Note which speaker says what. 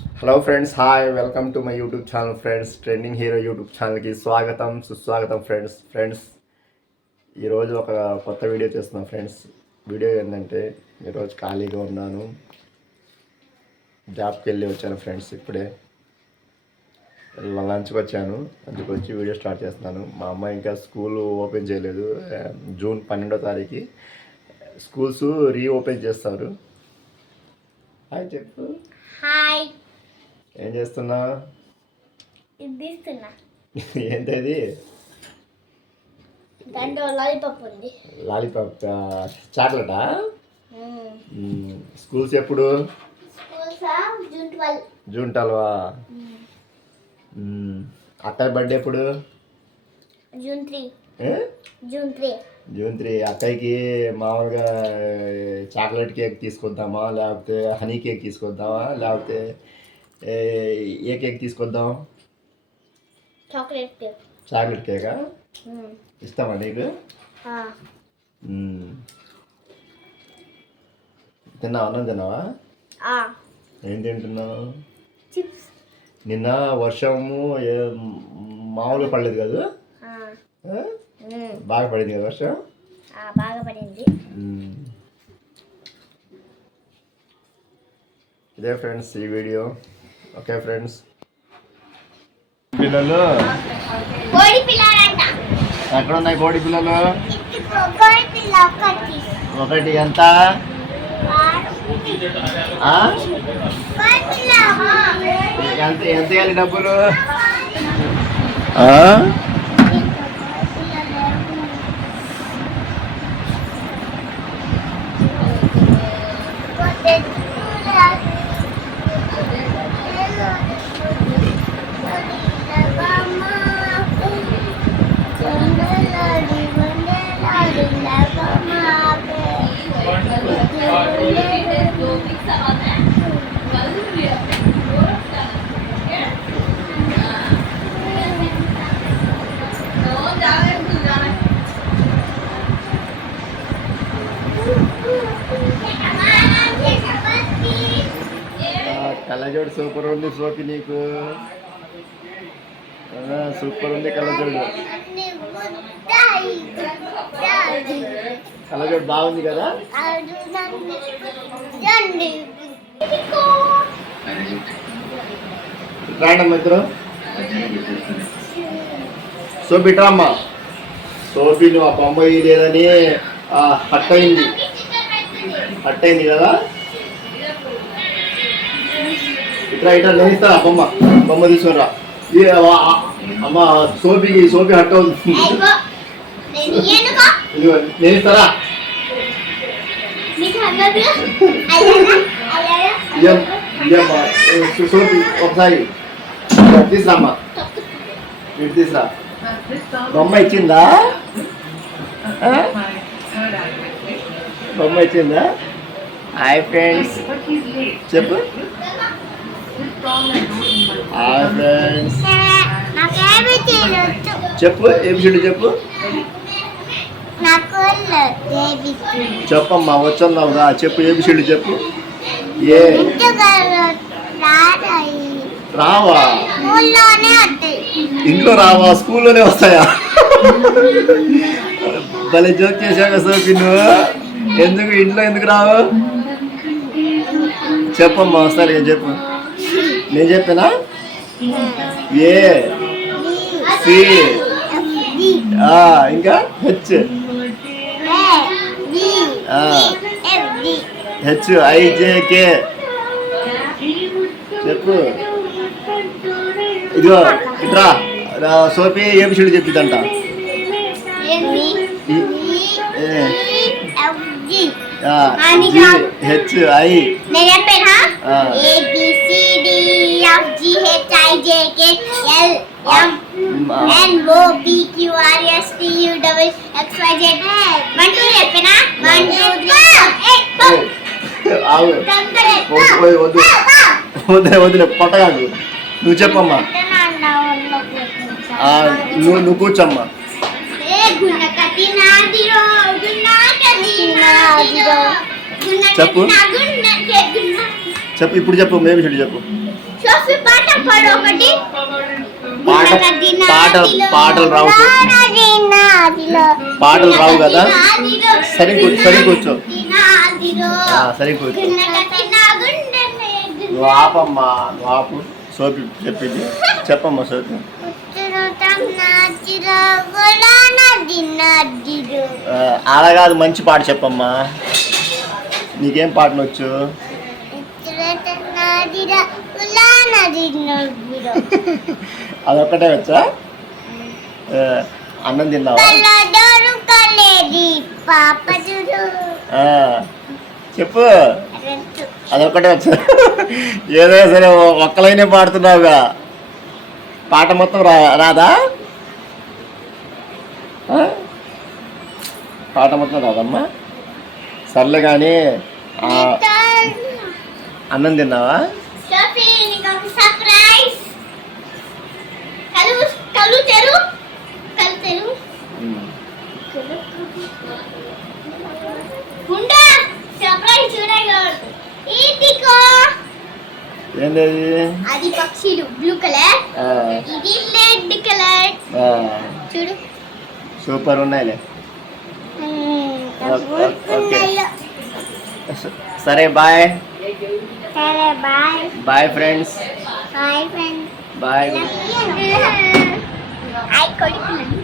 Speaker 1: Hello friends hi welcome to my YouTube channel friends trending hero YouTube ఛానల్కి స్వాగతం సుస్వాగతం friends friends ఈరోజు ఒక కొత్త వీడియో చేస్తున్నాం ఫ్రెండ్స్ వీడియో ఏంటంటే ఈరోజు ఖాళీగా ఉన్నాను. జాబ్కి వెళ్ళి వచ్చాను ఫ్రెండ్స్ ఇప్పుడే. లంచ్కి వచ్చాను. లంచ్కి వచ్చి వీడియో స్టార్ట్ చేస్తున్నాను. మా అమ్మ ఇంకా స్కూల్ ఓపెన్ చేయలేదు. జూన్ పన్నెండో తారీఖు స్కూల్స్ రీఓపెన్ చేస్తారు. హాయ్ చెప్పు.
Speaker 2: హాయ్
Speaker 1: ఏం చేస్తున్నా ఏంటది?
Speaker 2: లాలీపాప్ ఉంది.
Speaker 1: లాలీపాప్ చాక్లెటా? స్కూల్స్ ఎప్పుడు?
Speaker 2: June twelve.
Speaker 1: అక్కయ్య బర్త్డే ఎప్పుడు?
Speaker 2: June three? June three.
Speaker 1: June three. అక్కయ్యకి మామూలుగా చాక్లెట్ కేక్ తీసుకొద్దామా లేకపోతే హనీ కేక్ తీసుకొద్దామా లేకపోతే ఏ ఏ కేక్ తీసుకొద్దాం?
Speaker 2: Chocolate cake.
Speaker 1: చాక్లెట్ కేకా? ఇస్తామా నీకు. తిన్నావా? అన్నం తిన్నావా? ఏం తింటున్నావు?
Speaker 2: చిప్స్.
Speaker 1: నిన్న వర్షము ఏ మామూలుగా పడలేదు కదా? బాగా పడింది కదా వర్షం?
Speaker 2: బాగా పడింది.
Speaker 1: ఇదే ఫ్రెండ్స్ ఈ వీడియో. ఓకే ఫ్రెండ్స్ పిల్లలు. ఎక్కడ ఉన్నాయి కోడి పిల్లలు?
Speaker 2: కోడి పిల్ల ఒకటి.
Speaker 1: ఒకటి ఎంత? ఎంత ఎంత డబ్బులు? కళ్ళజోడు సూపర్ ఉంది సోకి నీకు. సూపర్ ఉంది కళ్ళజోడు. కళ్ళజోడు బాగుంది కదా? రాండమ్మ ఇద్దరు సోపి రామ్మ సోపి నువ్వు ఆ బొమ్మ లేదని హట్ అయింది. హట్ అయింది కదా? ఇట్లా ఇట్లా నేనిస్తా ఆ బొమ్మ. బొమ్మ తీసుకురా. అమ్మ సోపికి సోపి హట్ అవుతుంది. ఇదిగో నేనిస్తారా సోపి ఒకసారి. తీసురా తీసురామ్మా. ఇటు తీసురా. బొమ్మ ఇచ్చిందా? బొమ్మ ఇచ్చిందా? Hi friends. చెప్పు. హాయ్ ఫ్రెండ్స్
Speaker 2: నాకేమి
Speaker 1: చెప్పు ఏబిసిడి చెప్పు
Speaker 2: నాకు చెప్పు?
Speaker 1: చెప్పమ్మా వచ్చన్నావుగా చెప్పు ఏబిసిడి చెప్పు? ఏ? రావా? ఇంట్లో రావా? స్కూల్లోనే వస్తాయా? భలే జోక్ చేశాక సోపి నువ్వు. ఎందుకు ఇంట్లో ఎందుకు రావు? చెప్పమ్మా సరే చెప్పు. నేను చెప్పానా? ఏ సి ఇంకా? H. H I J K. చెప్పు. ఇదిగో ఇట్రా. సోపి ABCD చెప్పిద్దంట. H I.
Speaker 2: F G H I J K L M N O P Q R S T U W X Y Z one two చెప్పినా one two three
Speaker 1: వద్దు, పోయి, వద్దు వదిలే వదిలే కొట్టగాదు నువ్వు చెప్పమ్మా నువ్వు నువ్వు కూర్చోమ్మా చెప్పు. చెప్పు ఇప్పుడు చెప్పు మేబీ చెడు చెప్పు పాటలు పాటలు రావు పాటలు రావు కదా? సరే సరే కూర్చో. సరే కూర్చో. నువ్వు ఆపమ్మా నువ్వు ఆపు సోపి చెప్పింది. చెప్పమ్మా సోపి. అలా కాదు మంచి పాట చెప్పమ్మా. నీకేం పాట అదొక్కటే వచ్చా? అన్నం తిన్నావా? చెప్పు. అదొక్కటే వచ్చా? ఏదో సరే ఒక్కలైనే పాడుతున్నావుగా. పాట మొత్తం రా రాదా? పాట మొత్తం రాదమ్మా. సర్లే కానీ అన్నం తిన్నావా?
Speaker 2: సర్ప్రైజ్ కలు కలు తెరు. కలు తెరు. ఉండా సర్ప్రైజ్ చూడగలడు ఈటికో
Speaker 1: ఏంది అది?
Speaker 2: పక్షులు బ్లూ కలర్ ఇది రెడ్ కలర్ చూడు.
Speaker 1: సూపర్ ఉన్నాయిలే. సరే బాయ్.
Speaker 2: సరే bye
Speaker 1: bye friends
Speaker 2: bye friends
Speaker 1: bye
Speaker 2: I కొడుకున్నాను